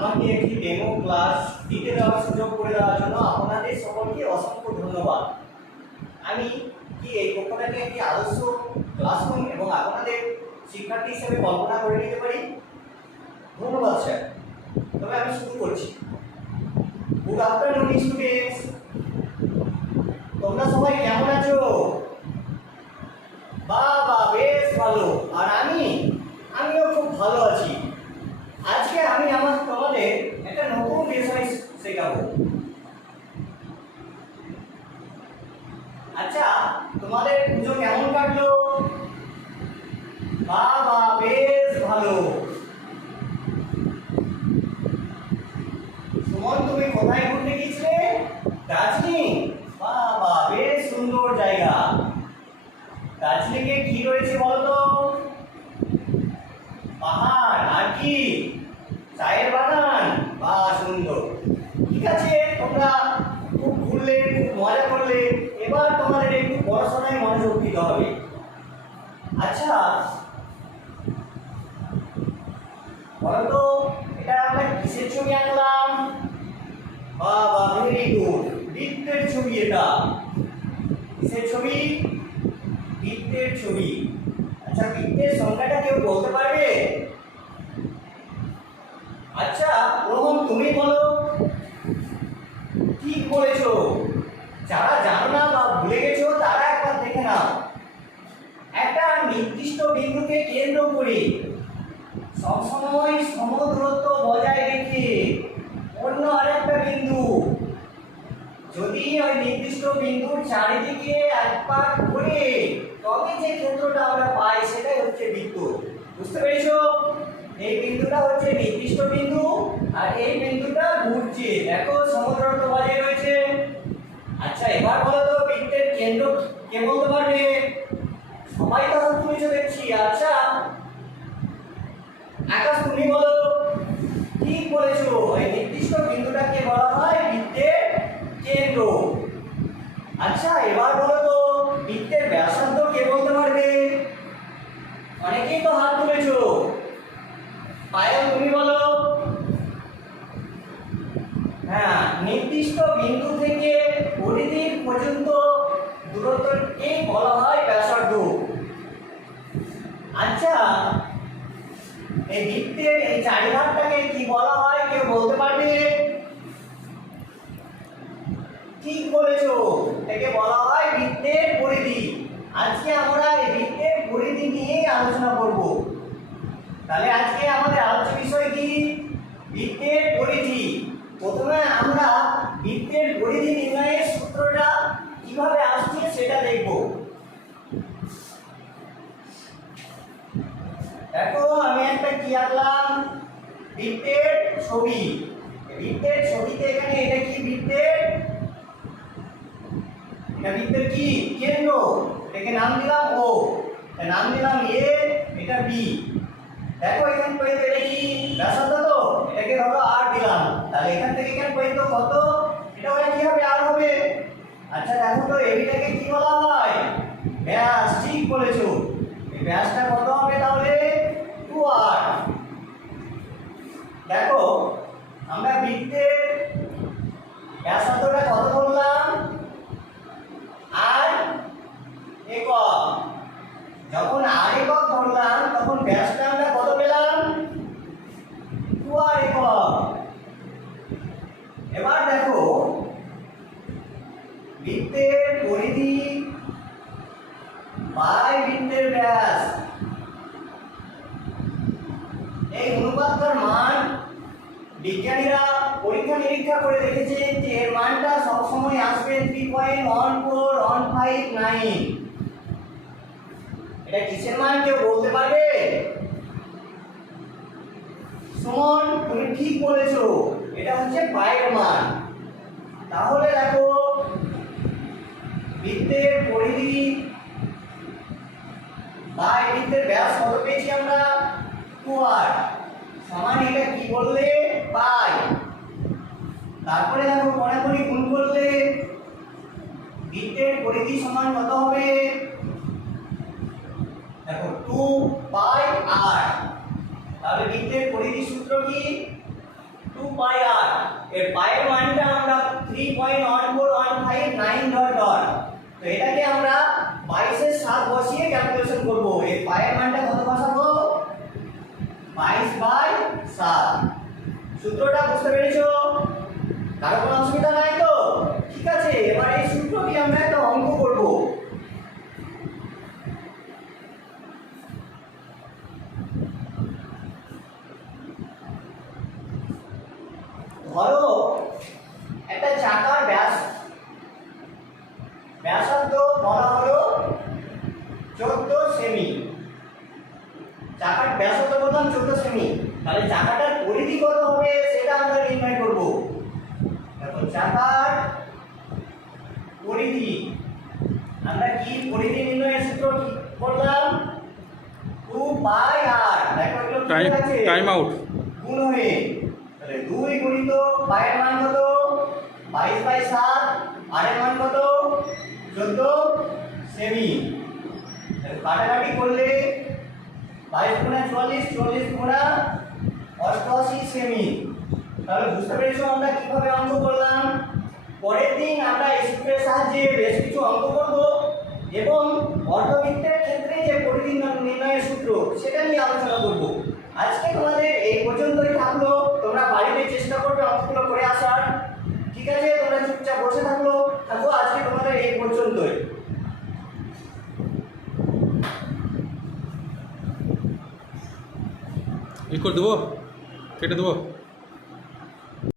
আমাকে একটি demo class দিতে দেওয়ার সুযোগ করে দেওয়ার জন্য আপনাদের সকলকে অসংখ্য ধন্যবাদ। আমি কি এই কক্ষটাকে একটি আদর্শ ক্লাসরুম এবং আপনাদের শিক্ষার্থী হিসেবে কল্পনা করে নিতে পারি? ধন্যবাদ স্যার। তবে আমি শুরু করছি। গুড আফটারনুন স্টুডেন্টস, তোমরা সবাই কেমন আছো? বাবা, বেশ ভালো। আর আমিও খুব ভালো আছি। আজকে আমি তোমাদের একটা নতুন বিষয় শেখাবো। আচ্ছা, তোমাদের পুজো কেমন কাটলো? বাবা, বেশ ভালো। সুমন, তুমি কোথায় ঘুরতে গিয়েছিলে? দার্জিলিং? বাবা, বেশ সুন্দর জায়গা। দার্জিলিংয়ে কি রয়েছে বলতো? পাহাড় আর কি? চায়ের বাগান? বা সুন্দর। ঠিক আছে, তোমরা খুব ঘুরলে, খুব মজা করলে। এবার তোমাদের একটু পড়াশোনায় মনোযোগ দিতে হবে। আচ্ছা বলতো, এটা আমরা কিসের ছবি আঁকলাম? বাবা, ভেরি গুড। বৃত্তের ছবি। এটা কিসের ছবি? বৃত্তের ছবি। আচ্ছা, বৃত্তের সংখ্যাটা কেউ বলতে পারবে? আচ্ছা রোহন, তুমি বলো। ঠিক বলেছো। যারা জানো না বা ভুলে গেছো তারা একবার দেখে নাও। একটা নির্দিষ্ট বিন্দুকে কেন্দ্র করে সবসময় সমদূরত্ব বজায় রেখে অন্য আরেকটা বিন্দু, যদি ওই নির্দিষ্ট বিন্দুর চারিদিকে একবার ঘুরে তবে যে ক্ষেত্রটা আমরা পাই সেটাই হচ্ছে বৃত্ত। বুঝতে পেরেছো? এই বিন্দুটা হচ্ছে নির্দিষ্ট বিন্দু আর এই বিন্দুটা ঘুরছে। দেখো, সমদূরত্ব বজায় রয়েছে। আচ্ছা এবার বলো তো, বৃত্তের কেন্দ্র কে বলতে পারবে? সবাই তো হাত তুলেছো দেখছি। আচ্ছা আকাশ, তুমি বলো। ঠিক বলেছো, এই নির্দিষ্ট বিন্দুটাকে বলা হয় বৃত্তের কেন্দ্র। আচ্ছা এবার বলো তো, বৃত্তের ব্যাসার্ধ কে বলতে পারবে? অনেকেই তো হাত তুলেছো। পায়েল, তুমি বলো। হ্যাঁ, নির্দিষ্ট বিন্দু থেকে পরিধির পর্যন্ত দূরত্বকেই বলা হয় ব্যাসার্ধ। আচ্ছা, এই বৃত্তের এই চারিধারটাকে কি বলা হয় কেউ বলতে পারবে? ঠিক বলেছো, এটাকে বলা হয় বৃত্তের পরিধি। আজকে আমরা এই বৃত্তের পরিধি নিয়ে আলোচনা করব। তাহলে আজকে আমাদের আলোচ্য বিষয় কি? বৃত্তের পরিধি। প্রথমে আমরা বৃত্তের পরিধি নির্ণয়ের সূত্রটা কিভাবে আসছে সেটা দেখব। দেখো, আমি একটা কি আঁকলাম? বৃত্তের ছবি। বৃত্তের ছবিতে এখানে এটা কি? বৃত্তের কি কেন্দ্র। এটাকে নাম দিলাম ও, নাম দিলাম এ, এটা বি। দেখো এখান পর্যন্ত এটা কি ব্যাসার্ধ, তো এটাকে ধরো আর দিলাম। তাহলে এখান থেকে এখান পর্যন্ত কত? এটা হলে কি হবে? আর হবে। আচ্ছা দেখো তো, এটাকে কি বলা হয়? ব্যাস। ঠিক বলেছো। এই ব্যাসটা কত হবে তাহলে? 2r। দেখো, আমরা বৃত্তের ব্যাসার্ধটা কত ধরলাম? আর একক। যখন আর একক ধরলাম তখন ব্যাসটা আমরা কত পেলাম? 2r একক। এবার দেখো, বৃত্তের পরিধি বাই বৃত্তের ব্যাস, এই অনুপাতটার মান বিজ্ঞানীরা পরীক্ষা নিরীক্ষা করে দেখেছেন যে এর মানটা সবসময় আসবে 3.14159। এটা কিসের মান কেউ বলতে পারবে? সুমন, তুমি ঠিক বলেছো, এটা হচ্ছে পায়ের মান। তাহলে দেখো, বৃত্তের পরিধি বাই বৃত্তের ব্যাস কত পেয়েছি আমরা? 2r সমান এটা কি বললে? পাই। তারপরে দেখো, কোণাকুণি গুণ করলে বৃত্তের পরিধি সমান কত হবে? দেখো 2 পাই r। তাহলে বৃত্তের পরিধি সূত্র কি? 2 2 পাই r এর পায়ের মানটা আমরা 3.1415 ডট ডট। তো এটাকে আমরা 22 এর 7 বসিয়ে ক্যালকুলেশন করব। এর পায়ের মানটা কত বসাবো? 22/7। সূত্রটা বুঝতে পেরেছো? কারো কোনো অসুবিধা নাই তো? ঠিক আছে, এবার এই সূত্রটি আমরা একটা অঙ্ক করব। ধরো একটা চাকার ব্যাসার্ধ বলা হলো 14 সেমি। চাকার ব্যাসার্ধ বললাম 14 সেমি, তাহলে চাকাটার পরিধি কত হবে সেটা আমরা নির্ণয় করব। দেখো চাকার পরিধি, আমরা কি পরিধি নির্ণয়ের সূত্র কি করলাম? 2 পাই r। দেখো এগুলো কি আছে? Time out. গুণ হয়ে তাহলে 2 গুণিত পায়ের মান কত? 22/7। r এর মান কত? 14 সেমি। তাহলে কাটাকাটি করলে 22 গুণা 44, 44 গুণা 88 সেমি। তাহলে বুঝতে পেরেছো আমরা কিভাবে অঙ্ক করলাম? পরের দিন আমরা এই সূত্রের সাহায্যে বেশ কিছু অঙ্ক করব এবং অর্ধবৃত্তের ক্ষেত্রে যে পরিধি নির্ণয়ের সূত্র সেটা নিয়ে আলোচনা করব। আজকে তোমাদের এই পর্যন্তই থাকলো। তোমরা বাড়িতে চেষ্টা করবে অঙ্কগুলো করে আসার। ঠিক আছে, তোমরা চুপচাপ বসে থাকো। আজকে তোমাদের এই পর্যন্তই। ই করে দেবো, কেটে দেবো।